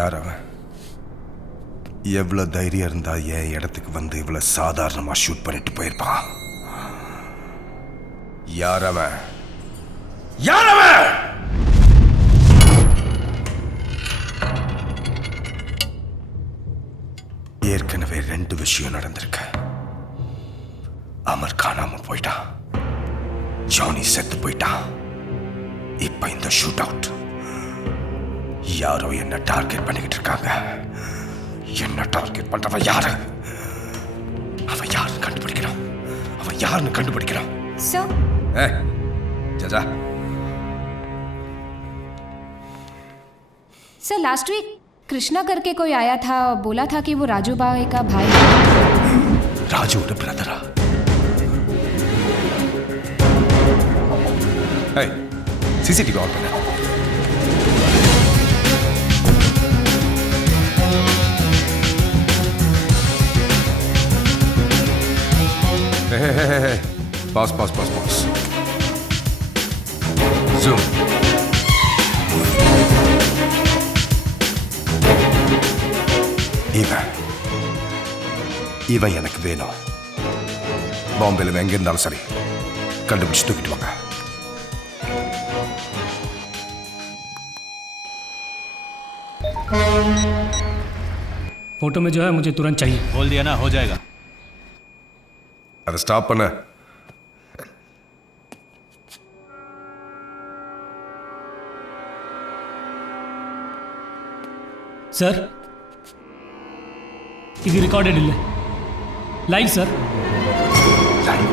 யார் அவன்? எவ்வளவு தைரியம் இருந்தா என் இடத்துக்கு வந்து இவ்வளவு சாதாரணமா ஷூட் பண்ணிட்டு போயிருப்பான்? யார் அவன்? யார் அவன்? ஏற்கனவே 2 விஷயம் நடந்திருக்கு. அமர் காணாம போயிட்டான், ஜானி செத்து போயிட்டான். இப்ப இந்த ஷூட் அவுட். யாரோ என்ன டார்கெட் பண்ணிக்கிட்டு இருக்காங்க. என்ன டார்கெட் பண்றவன் யாரு? அவன் யாருன்னு கண்டுபிடிக்கணும். அவன் யாருன்னு கண்டுபிடிக்கணும். सर लास्ट वीक कृष्णा करके कोई आया था, बोला था कि वो राजू भाई का भाई है। राजू का ब्रदर? सीसीटीवी ऑन करना। Pause, pause, pause, pause. Zoom. இவன் எனக்கு வேணும். பாம்பேல எங்க இருந்தாலும் சரி கண்டுபிடிச்சு தூக்கிட்டு வாங்க. फोटो में जो है मुझे तुरंत चाहिए। बोल दिया ना, हो जाएगा। அதை ஸ்டாப் பண்ண. सर ఇది రికార్డెడ్ ಇಲ್ಲ లైవ్ సార్. లైవ్?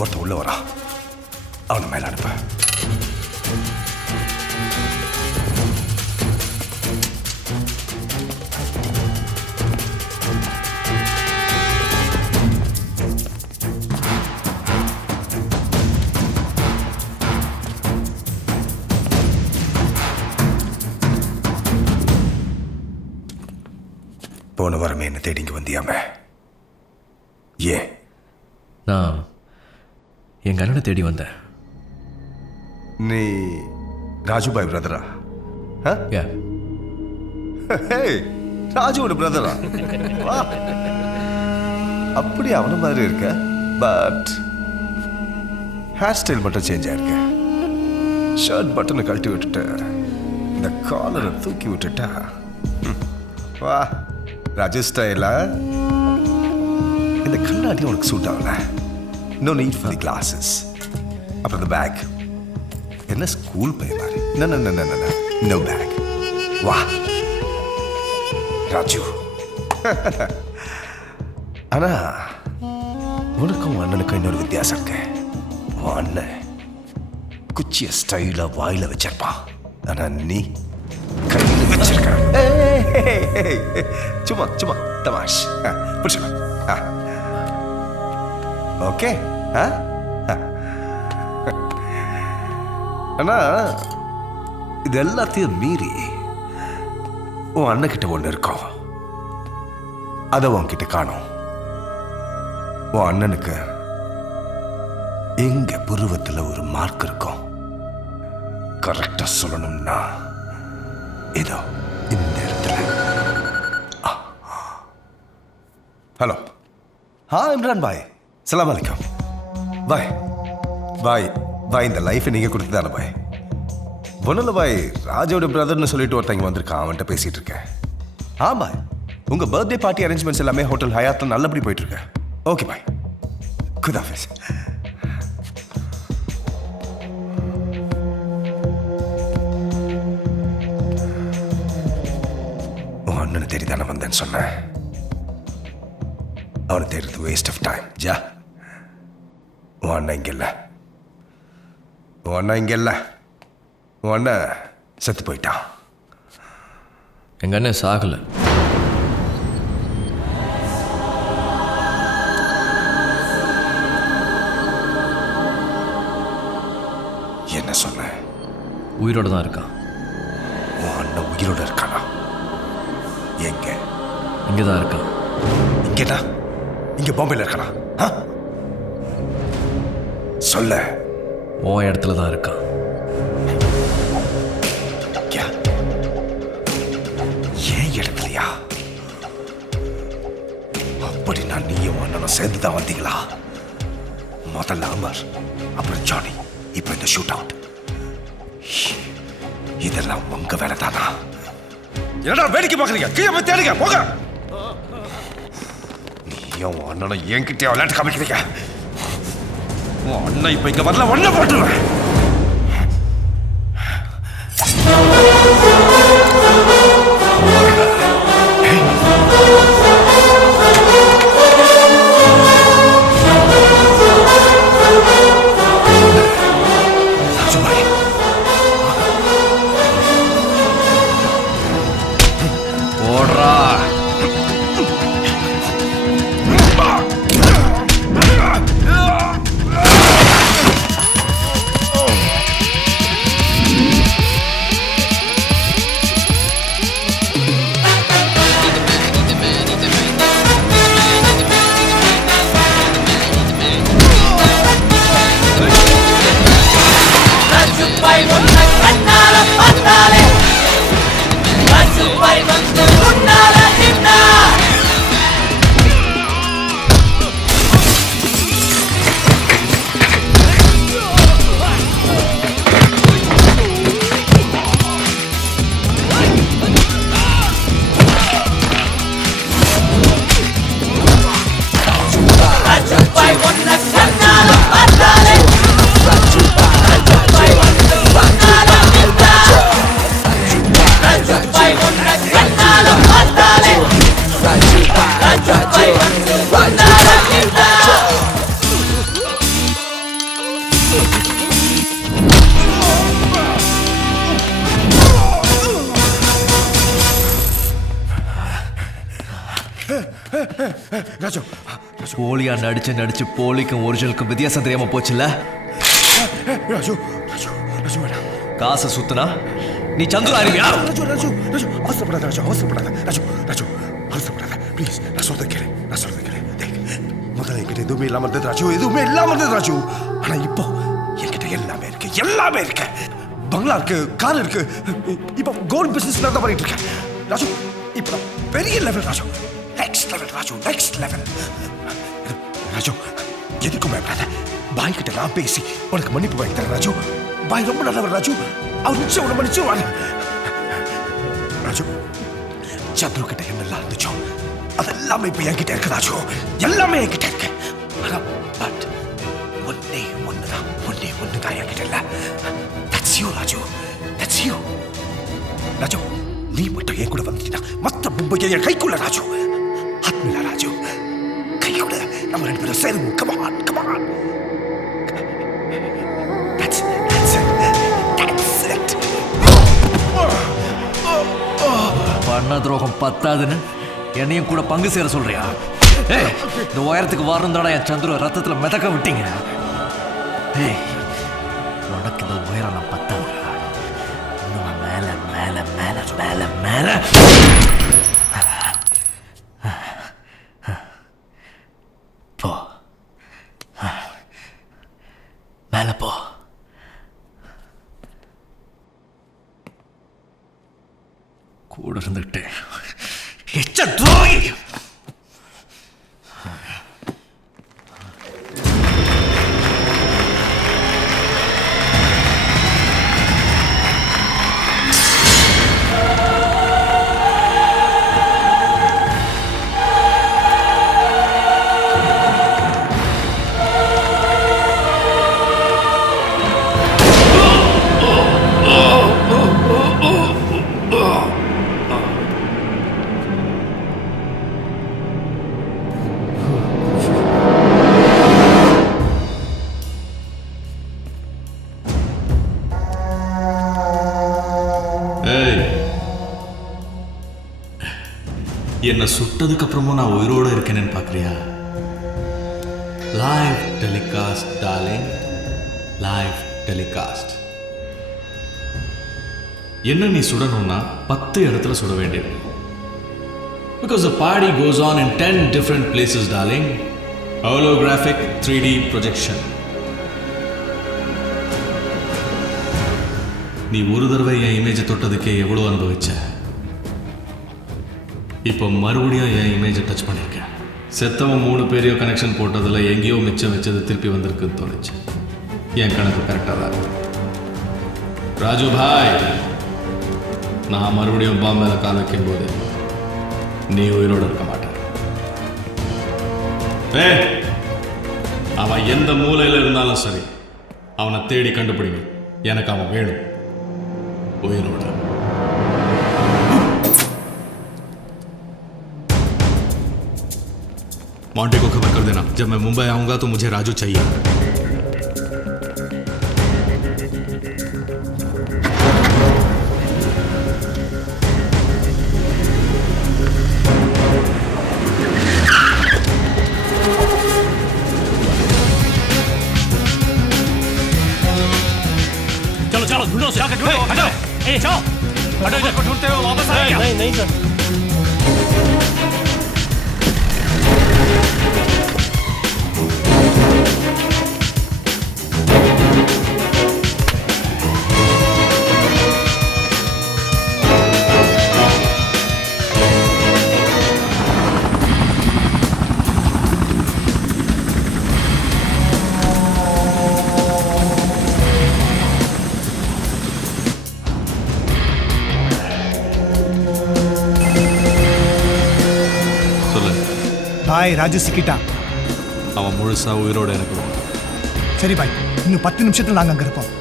ஒருத்த உள்ள வரா, அவனை மேல அனுப்ப. போன வாரமே என்ன தேடி இங்க வந்தியாம? ஏன்? நான் எங்கள் அண்ணனை தேடி வந்தேன். நீ ராஜுபாய் பிரதரா? ராஜுவோட பிரதரா? அப்படி அவன மாதிரி இருக்க, பட் ஹேர் ஸ்டைல் மட்டும் சேஞ்ச் ஆயிருக்க. ஷர்ட் பட்டனை கழட்டி விட்டுட்டு இந்த காலரை தூக்கி விட்டுட்டா வா ராஜு ஸ்டைலா? இந்த கண்ணாடி உனக்கு சூட் ஆகல. No need for the glasses. அப்புறம் இந்த பேக் என்ன ஸ்கூல் பையன் மாதிரி? No bag. வா ராஜு. ஆனா உனக்கும் அண்ணனுக்கும் இன்னொரு வித்தியாசம் இருக்கு. அண்ணன் குச்சிய ஸ்டைலா வாயில வச்சிருப்பான், ஆனா நீ கையில வச்சிருக்க. சும்மா சும்மா தமாஷ் புடிச்சுக்க. ஓகே. ஆனா இது எல்லாத்தையும் மீறி உன் அண்ணன் கிட்ட ஒண்ணு இருக்கும், அத உன்கிட்ட காணும். உன் அண்ணனுக்கு எங்க புருவத்துல ஒரு மார்க் இருக்கும். கரெக்டா சொல்லணும்னா இதோ இந்த இடத்துல. ஹலோ. இம்ரான் பாய், சலாம் அலைக்கும். பாய் பாய் பாய், இந்த லைஃபை நீங்க கொடுத்துதானே பாய்? ஒன்னும் பாய், ராஜோட பிரதர்னு சொல்லிட்டு ஒருத்தங்க வந்திருக்கான், அவன்கிட்ட பேசிட்டு இருக்கேன். பாய், உங்க பர்த்டே பார்ட்டி அரேஞ்ச்மெண்ட்ஸ் எல்லாமே ஹோட்டல் ஹயாத்ல நல்லபடி போயிட்டு இருக்கு. ஓகே பாய், குதாஃபிஸ். உன் அண்ணனை தேடி தானே வந்தேன்னு சொன்னேன். அவனை தேடுறது வேஸ்ட் ஆஃப் டைம். ஜா, உன் அண்ணன் இங்க இல்ல. உன் அண்ணன் இங்க இல்ல. உன் அண்ணன் செத்து போயிட்டான். எங்க அண்ணன் சாகல. என்ன சொன்ன? உயிரோட தான் இருக்கான். உன் அண்ணன் உயிரோட இருக்கானா? எங்க? இங்கே தான் இருக்கான். இங்கடா இங்க பாம்பேல இருக்கா? சொல்ல. உன் இடத்துல தான் இருக்கான். ஏன் இடத்துலயா? அப்படின்னா நீயும் அண்ணனும் சேர்ந்து தான் வந்தீங்களா? முதல்ல அமர், அப்புறம் ஜானி, இப்ப இந்த ஷூட் அவுட். இதெல்லாம் உங்க வேலை தானா? என்னடா வேடிக்கை பார்க்குறீங்க? கீழே போய் தேடுங்க, போங்க. நீயும் அண்ணனும் என்கிட்டயே விளையாட்டு காமிக்கிறீங்க. உன் அண்ணன் இப்ப இங்க வரல, ஒன்ன போட்டுருவேன். ராஜு, போலியா நடிச்சு போலிக்கும் ஒரிஜினலுக்கும் வித்தியாசம் தெரியாம போச்சுல்ல? ராஜு, ராஜு, ராஜு மேடம், காசை சுத்துனா நீ சந்துரு அறிவியா? ராஜு, ராஜு, ராஜு, அவசரப்படாத ராஜு, அவசரப்படாத ராஜு, ராஜு, அவசரப்படாத ப்ளீஸ். நான் சொல்றது கேளு, நான் சொல்றது கேளு. முதல்ல என்கிட்ட எதுவுமே இல்லாம இருந்தது ராஜு, எதுவுமே இல்லாம இருந்தது ராஜு. ஆனா இப்போ என்கிட்ட எல்லாமே இருக்கு, எல்லாமே இருக்கு. பங்களா இருக்கு, கார் இருக்கு. இப்போ கோல்ட் பிசினஸ் தான் பண்ணிட்டு இருக்கேன் ராஜு. இப்போ பெரிய level Raju, next level Raju, next level Raju. எதுக்கும் பயப்படாத. பாய் கிட்ட நான் பேசி உனக்கு மன்னிப்பு வாங்கி தரேன் ராஜு. பாய் ரொம்ப நல்லவர் ராஜு, அவர் நிச்சயம் உன்னை மன்னிச்சுவாங்க ராஜு. சந்துரு கிட்ட என்னெல்லாம் இருந்துச்சோ அதெல்லாமே இப்ப என்கிட்ட இருக்கு ராஜு, எல்லாமே என்கிட்ட இருக்கு. ஆனா பட் ஒன்னே ஒண்ணுதான் என்கிட்ட இல்ல. That's you Raju, that's you Raju. நீ மட்டும் என் கூட வந்துட்டீங்கன்னா மொத்த மும்பையை என் கைக்குள்ள ராஜு. ஆத்மிலா ராஜு, கைக்குள்ள நம்ம ரெண்டு பேரும் சேருவோம். Come on, come on. That's it. பண்ண துரோகம் பத்தாதுன்னு என்னையும் கூட பங்கு சேர சொல்றியா? இந்த உயரத்துக்கு வரணும் என் சந்துரு ரத்தத்துல மிதக்க விட்டீங்க. உனக்கு இந்த உயரம் நான் பத்தாதுடா. இன்னும் மேல மேல மேல மேல மேல போ, மேல போ. கூட இருந்துட்டு எச்ச துரோகி. என்னை சுட்டதுக்கு அப்புறமும் நான் உயிரோடு இருக்கேன்னு பார்க்குறியா? Live telecast darling, live telecast. என்ன நீ சுடணும்னா 10 இடத்துல சுட வேண்டியது. Because the party goes on in 10 different places, darling. Holographic 3D projection. நீ ஒரு தடவை என் இமேஜை தொட்டதுக்கே எவ்வளோ அனுபவிச்ச, இப்போ மறுபடியும் என் இமேஜை டச் பண்ணியிருக்கேன். செத்தவன் 3 பேரையும் கனெக்ஷன் போட்டதில் எங்கேயோ மிச்சம் வச்சது திருப்பி வந்திருக்குன்னு தோணுச்சு. என் கணக்கு கரெக்டாக தான் இருக்கு. ராஜு பாய், நான் மறுபடியும் பாம்பு மேலே கால் வைக்கும்போது நீ உயிரோடு இருக்க மாட்டேன். அவன் எந்த மூலையில் இருந்தாலும் சரி, அவனை தேடி கண்டுபிடிங்க. எனக்கு அவன் வேணும் உயிரோட. मॉन्टे को खबर कर देना, जब मैं मुंबई आऊंगा तो मुझे राजू चाहिए. चलो चलो ढूंढो, जाकर ढूंढो, हटो, ए जाओ, हटो इधर को ढूंढते हो, वापस आएगा. नहीं नहीं सर. பாய் ராஜு சிக்கிட்டான். அவன் முழுசா உயிரோட எனக்கு வேணும். சரி பாய், இன்னும் 10 நிமிஷத்துல நாங்க அங்க இருப்போம்.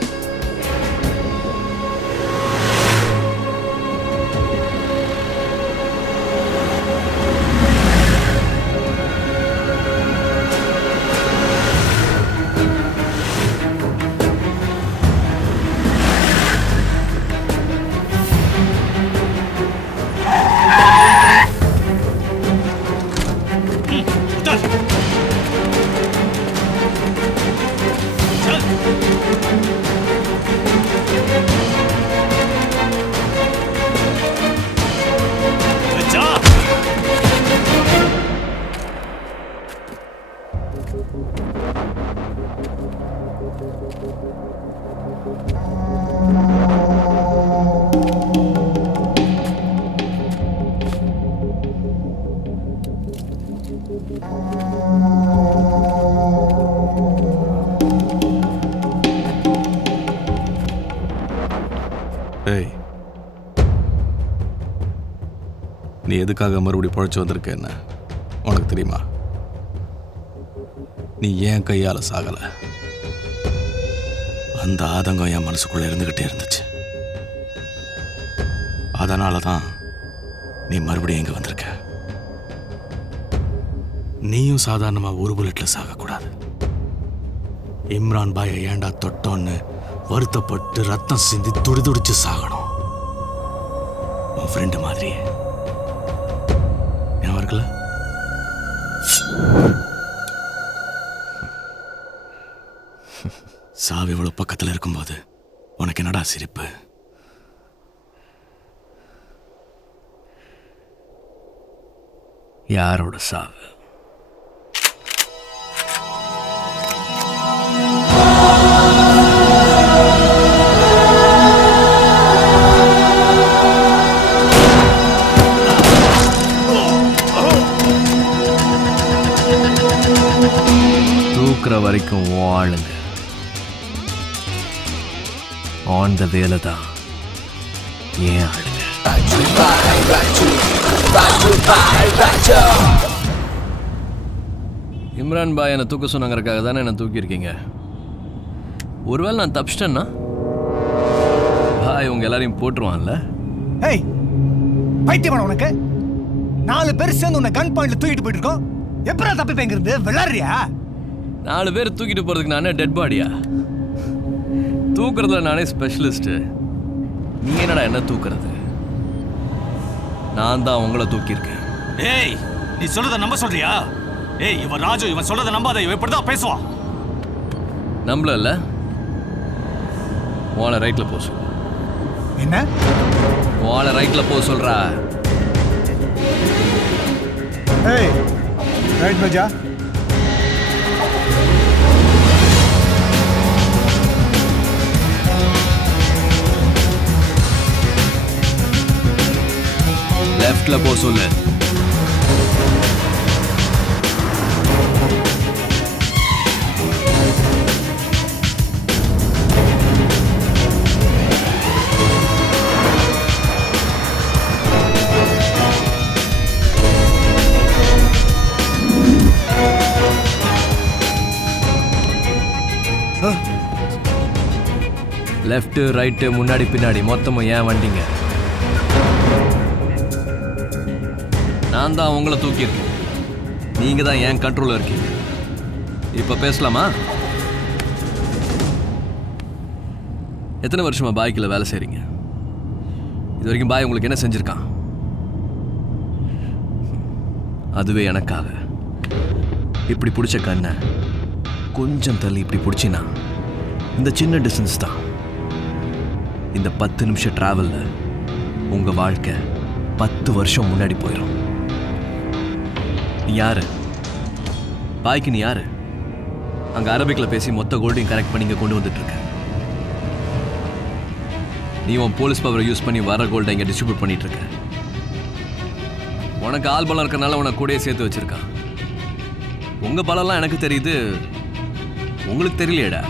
ஏய், நீ எதுக்காக மறுபடியும் பொழைச்சு வந்திருக்க என்ன உனக்கு தெரியுமா? நீ ஏன் கையால் சாகலை, அந்த ஆதங்கம் என் மனசுக்குள்ளே இருந்துக்கிட்டே இருந்துச்சு. அதனால தான் நீ மறுபடியும் இங்கே வந்திருக்க. நீயும் சாதாரணமாக ஒரு புல்லட்டில் சாகக்கூடாது. இம்ரான் பாயை ஏண்டா தொட்டோன்னு வருத்தப்பட்டு ரத்தம் சிந்தி துடிதுடிச்சு சாகணும். உன் ஃப்ரெண்டு மாதிரி ஞாபகம் இருக்குல்ல? சாவு இவ்வளவு பக்கத்தில் இருக்கும்போது உனக்கு என்னடா சிரிப்பு? யாரோட சாவு? தூக்குற வரைக்கும் வாழுங்க. ஆன் த வேலை தான் ஏன் ஆளுங்க. இம்ரான் பாய் என்னை தூக்க சொன்னாங்கிறக்காக தானே என்னை தூக்கியிருக்கீங்க. ஒருவேளை நான் தப்பிச்சிட்டேன்னா பாய் உங்க எல்லாரையும் போட்டுருவான்ல. ஏய், பைத்தியமான உனக்கு 4 பேர் சேர்ந்து உன்னை கன் பாயிண்ட்ல தூக்கிட்டு போயிட்டு இருக்கோம். எப்படா தப்பிப்பேங்கிறது? விளையாடுறியா? 4 பேர் தூக்கிட்டு போறதுக்கு நானே டெட் பாடியா? தூக்குறதுல நானே ஸ்பெஷலிஸ்ட். நீ என்னடா என்ன தூக்குறது? நான் தான் உங்களை தூக்கியிருக்கேன். ஏய், நீ சொல்றத நம்ப சொல்றியா? ஏய், இவன் ராஜு, இவன் சொல்றத நம்பாத. இவன் இப்படிதான் பேசுவான். நம்பல வாழை ரைட்ல போ சொல்ற. என்ன? வாழை ரைட்ல போ சொல்ற. Hey, right में जा। லெஃப்ட்ல போ சொல்லு. லெஃப்ட் ரைட்டு முன்னாடி பின்னாடி மொத்தமும் ஏன் வண்டிங்க? நான் தான் உங்களை தூக்கியிருக்கேன், நீங்க தான் என் கண்ட்ரோலில் இருக்கீங்க. இப்ப பேசலாமா? எத்தனை வருஷமா பாய்க்கில் வேலை செய்றீங்க? இது வரைக்கும் பாய் உங்களுக்கு என்ன செஞ்சிருக்கான்? அதுவே எனக்காக இப்படி பிடிச்ச கண்ணை கொஞ்சம் தள்ளி இப்படி பிடிச்சினா இந்த சின்ன டிஸ்டன்ஸ் தான். இந்த 10 நிமிஷம் டிராவல்ல உங்க வாழ்க்கை 10 வருஷம் முன்னாடி போயிடும். நீ யாரு பாய்க்கு? நீ யாரு? அங்க அரபிக்ல பேசி மொத்த கோல்டையும் கரெக்ட் பண்ணி இங்க கொண்டு வந்துட்டு இருக்க. நீ உன் போலீஸ் பவரை யூஸ் பண்ணி வர கோல்டை இங்க டிஸ்ட்ரிபியூட் பண்ணிட்டு இருக்க. உனக்கு ஆள் பலம் இருக்கனால உனக்கு கூடயே சேர்த்து வச்சிருக்கான். உங்க பலம்லாம் எனக்கு தெரியுது, உங்களுக்கு தெரியலையேடா.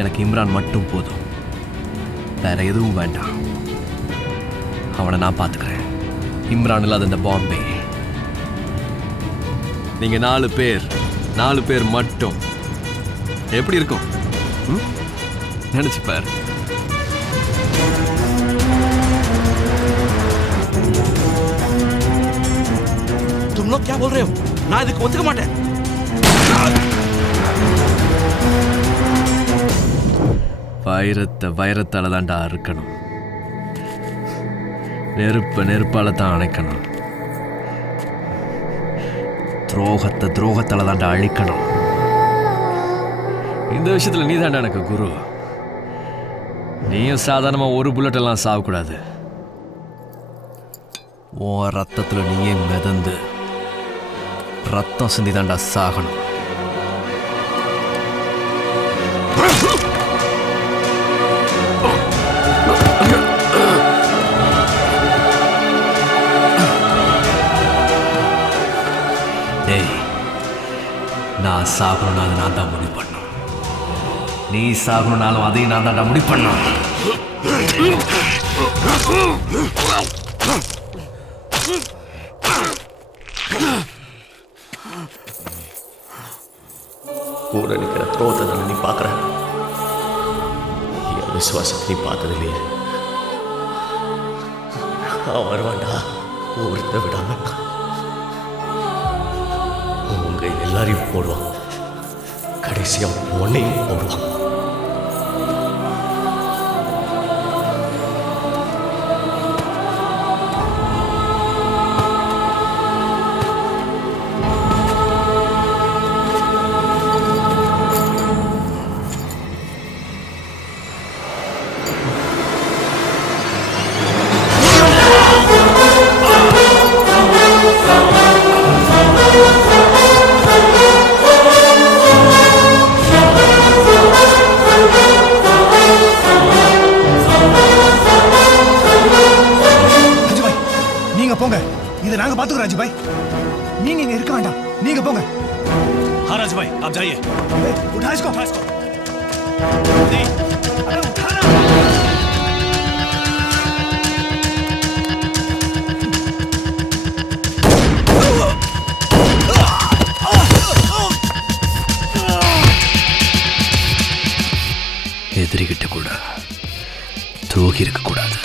எனக்கு இம்ரான் மட்டும் போதும், வேற எதுவும் வேண்டாம். அவனை நான் பார்த்துக்கிறேன். இம்ரான் இல்லாத இந்த பாம்பே. நீங்க 4 பேர் மட்டும் எப்படி இருக்கும் நினைச்சு பாரு. तुम लोग क्या बोल रहे हो? நான் இதுக்கு ஒத்துக்க மாட்டேன். வைரத்தால தான்டா அறுக்கணும், நெருப்பால தான் அணைக்கணும், துரோகத்தால தான்டா அழிக்கணும். இந்த விஷயத்துல நீ தான்டா எனக்கு குரு. நீயும் சாதாரணமா ஒரு புல்லட் எல்லாம் சாகக்கூடாது. உன் ரத்தத்துல நீயே மிதந்து ரத்தம் சிந்தி தான்டா சாகணும். நான் சாகணும்னா அதை நான் தான் முடிவு பண்ணும். நீ சாகணும்னாலும் அதையும் நான் தான் முடிவு பண்ணும். கூட நிற்கிற துரோகத்தை தானே நீ பார்க்குற. என் விசுவாசத்தை நீ பார்த்ததில்லையே. அவன் வருவான்டா, ஒருத்த விடாம உங்க எல்லாரையும் போடுவான், கடைசியா உன்னையும் போடுவான். நாங்க பாத்துக்கிறோம் ராஜு பாய். நீங்க இங்க இருக்க வேண்டாம், நீங்க போங்க. हाँ राजू भाई आप जाइए. उठा इसको. नहीं, अरे उठाना. எதிரிகிட்ட கூட துரோகி இருக்க கூடாது.